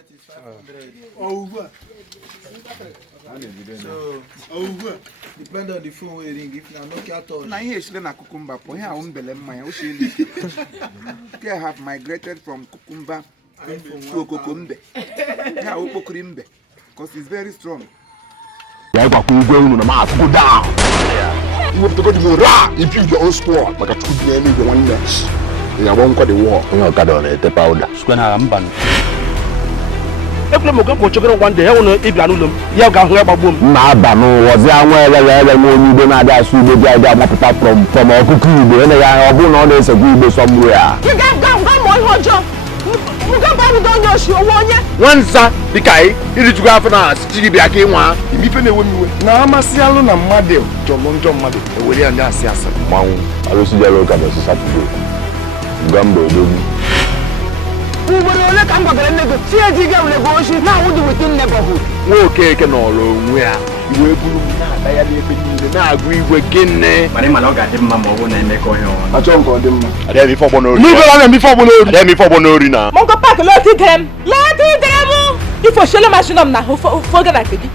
it is 500. Over. So, over. Depend on the phone we ring. If na Nokia touch. Na here is na cucumber. Po here umbele mmanya. O sheli. I have migrated from cucumber to kokombe. Here okpokuri mbe, because it's very strong. Why go unu na ma go down? You have to go to the ra. If you your own squad, like a two game the one next. Ya won't go the war. No ka don e powder. Squena mban. Ekule mo kan ko chokere one day, e wonu ibi anulum. Ya ga hu e gbagbo m. Na aba no wo ze anwa ele mo ni do na da su do dia dia mo papa from okuku igbo na ya obu na o na se gu igbo somewhere. You ga mo hojo. Muga ba mi don yo shi owo onye. Wanza bikai iri tuga afana sitiri bi aka nwa imife na ewemiwe Na amasi alu na mmade jolonjo mmade e were anya asiasa. manwu alusi jalo ka be Saturday gambo dobi Ugboro ole ka ngwagara nego tie ji ga wele go shi na wudu within neighborhood. nwoke eke n'ọrụ onwe ya iwe buru m na-ada ya n'ebe niile na-agụ igwe gịnị Mane mana ọ ga-adị mma ma ọ bụ na emekọ ihe ọnụ. Achọ nke ọ dị mma. adịghị m ife ọgbọ n'ori N'ụlọ na mbife ọbụla ori. adịghị m ife ọgbọ n'ori na Mongo park loti dem. Ifo shele machine na fo ga na keji.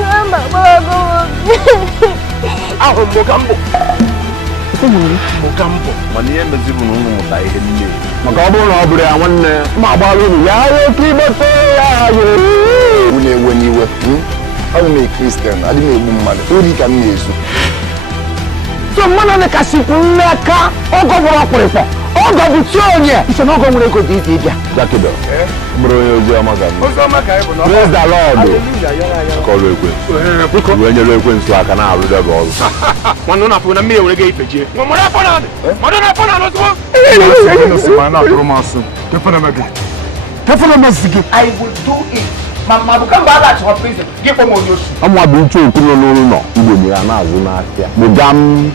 Mama bago. ahụ mogambo mana ihe mezi bụ na ụmụ mụta ihe niile maka ọ bụrụ na ọ bụrụ ya nwanne ma agbara unu ya oke igbote ya unu ewe n'iwe ọ bụ m kristian adị m egbu mmadụ ori ka m na-ezu So mwana ne kasiku nneka ogo bụrụ ọkpụrịkpọ. Ogo bụ chi onye. Ise na ogo nwere ego dị iche ịbịa. jakido bụrụ onye ozi ọma ka m Oziọma ka anyị bụ na praise the lord Hallelujah, yọrọ. kọrọ ekwe wee nyere ekwensu aka na-arụ debe ọrụ Nwanne na afọ na mmiri were ga ifejie. Nwere afọ na. Mmadụ na afọ na lọtụọ. I will do it. Mama Bukamba that to prison. Give them on your shoe. ọmụ abụ uche okwu nọ n'ụlọ igbo nyere a na-azụ n'ahịa mụga m